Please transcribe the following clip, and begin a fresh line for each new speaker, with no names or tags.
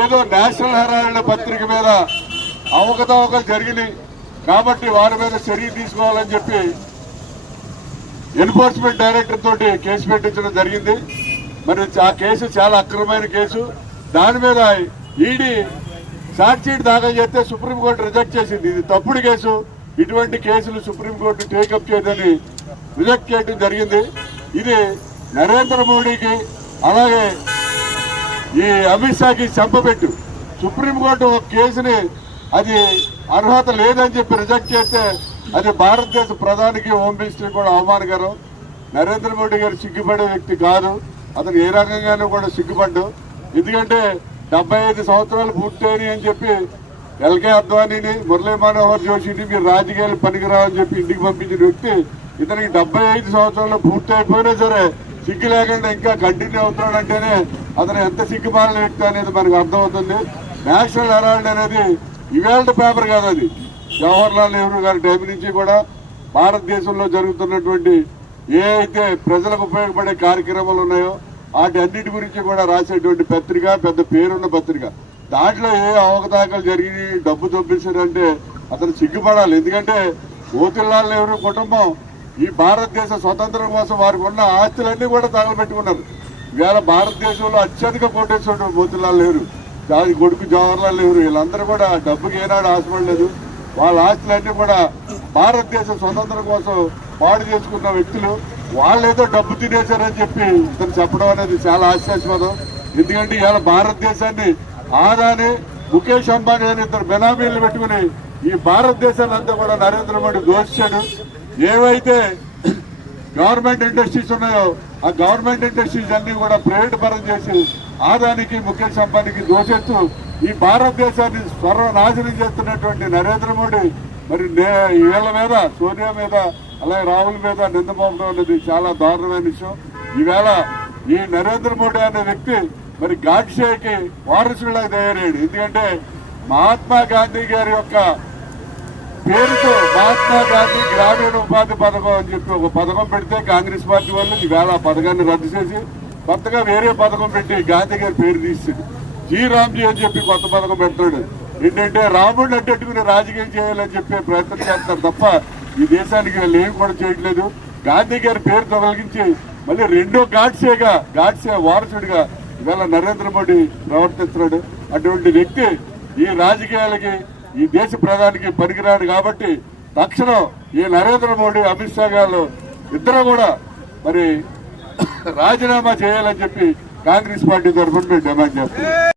ఏదో national Herald పత్రిక మీద అవకతవకలు జరిగినాయి. కాబట్టి వారి మీద చర్య తీసుకోవాలని చెప్పి ఎన్ఫోర్స్మెంట్ డైరెక్టర్ తోటి కేసు పెట్టించడం జరిగింది. మరి ఆ కేసు చాలా అక్రమమైన కేసు. దాని మీద ఈడీ చార్జ్షీట్ దాఖలు చేస్తే సుప్రీంకోర్టు రిజెక్ట్ చేసింది. ఇది తప్పుడు కేసు. ఇటువంటి కేసులు సుప్రీంకోర్టు టేకప్ చేయదని రిజెక్ట్ చేయడం జరిగింది. ఇది నరేంద్ర మోడీకి అలాగే ఈ అమిత్ షాకి చంపబెట్టు సుప్రీంకోర్టు ఒక కేసుని అది అర్హత లేదని చెప్పి రిజెక్ట్ చేస్తే అది భారతదేశ ప్రధానికి హోమ్ మినిస్టర్ కూడా అవమానకరం. నరేంద్ర మోడీ గారు సిగ్గుపడే వ్యక్తి కాదు. అతను ఏ రకంగానూ కూడా సిగ్గుపడ్డు. ఎందుకంటే డెబ్బై ఐదు సంవత్సరాలు పూర్తయినాయి అని చెప్పి ఎల్కే అద్వానీని మురళీ మనోహర్ జోషిని మీరు రాజకీయాలు పనికిరావని చెప్పి ఇంటికి పంపించిన వ్యక్తి ఇతనికి డెబ్బై ఐదు సంవత్సరాలు పూర్తయిపోయినా సరే సిగ్గు లేకుండా ఇంకా కంటిన్యూ అవుతున్నాడంటేనే అతను ఎంత సిగ్గుమాలిన వ్యక్తి అనేది మనకు అర్థమవుతుంది. నేషనల్ హెరాల్డ్ అనేది ఇవాళ పేపర్ కాదు అది. జవహర్లాల్ నెహ్రూ గారి టైం నుంచి కూడా భారతదేశంలో జరుగుతున్నటువంటి ఏ అయితే ప్రజలకు ఉపయోగపడే కార్యక్రమాలు ఉన్నాయో వాటి అన్నిటి గురించి కూడా రాసేటువంటి పత్రిక పెద్ద పేరున్న పత్రిక. దాంట్లో ఏ అవకతవకలు జరిగి డబ్బు దొబ్బేశారంటే అతను సిగ్గుపడాలి. ఎందుకంటే మోతిలాల్ నెహ్రూ కుటుంబం ఈ భారతదేశ స్వతంత్రం కోసం వారికి ఉన్న ఆస్తులన్నీ కూడా తగలబెట్టుకున్నారు ఇవాళ భారతదేశంలో అత్యధిక కోటేశ్వరుడు మోతిలాల్ నెహ్రూ దాని కొడుకు జవహర్లాల్ నెహ్రూ వీళ్ళందరూ కూడా డబ్బుకి ఏనాడు ఆశపడలేదు. వాళ్ళ ఆస్తులన్నీ కూడా భారతదేశ స్వతంత్రం కోసం పాడు చేసుకున్న వ్యక్తులు. వాళ్ళేదో ఏదో డబ్బు తినేశారని చెప్పి ఇతను చెప్పడం అనేది చాలా ఆశ్చర్యపదం ఎందుకంటే ఇవాళ భారతదేశాన్ని ఆదాని ముఖేష్ అంబానీ అని ఇద్దరు బెనామీలు పెట్టుకుని ఈ భారతదేశాన్ని అంతా కూడా నరేంద్ర మోడీ దోషాడు ఏవైతే గవర్నమెంట్ ఇండస్ట్రీస్ ఉన్నాయో ఆ గవర్నమెంట్ ఇండస్ట్రీస్ అన్ని కూడా ప్రైవేట్ పరం చేసి ఆదానికి ముఖేష్ అంబానీకి దోషిస్తూ ఈ భారతదేశాన్ని సర్వనాశనం చేస్తున్నటువంటి నరేంద్ర మోడీ మరి నే- వీళ్ళ మీద సోనియా మీద అలాగే రాహుల్ మీద నిందమోపడం అనేది చాలా దారుణమైన విషయం. ఈవేళ ఈ నరేంద్ర మోడీ అనే వ్యక్తి మరి గాడ్షేకి వారసులాగా తయారయ్యాడు. ఎందుకంటే మహాత్మా గాంధీ గారి యొక్క పేరుతో మహాత్మా గాంధీ గ్రామీణ ఉపాధి పథకం అని చెప్పి ఒక పథకం పెడితే కాంగ్రెస్ పార్టీ వాళ్ళు ఈవేళ ఆ పథకాన్ని రద్దు చేసి కొత్తగా వేరే పథకం పెట్టి గాంధీ గారి పేరు తీస్తుంది జీ రామ్జీ అని చెప్పి కొత్త పథకం పెడతాడు. ఏంటంటే రాముడిని అడ్డట్టుకుని రాజకీయం చేయాలని చెప్పే ప్రయత్నం చేస్తారు తప్ప ఈ దేశానికి వీళ్ళు ఏం కూడా చేయట్లేదు. గాంధీ గారి పేరు తొలగించి మళ్ళీ రెండో గాడ్సేగా గాడ్సే వారసుడిగా ఇవాళ నరేంద్ర మోడీ ప్రవర్తిస్తున్నాడు. అటువంటి వ్యక్తి ఈ రాజకీయాలకి ఈ దేశ ప్రధానికి పనికిరాడు కాబట్టి తక్షణం ఈ నరేంద్ర మోడీ అమిత్ షా గారు ఇద్దరు కూడా మరి రాజీనామా చేయాలని చెప్పి కాంగ్రెస్ పార్టీ తరఫున మేము డిమాండ్ చేస్తున్నాం.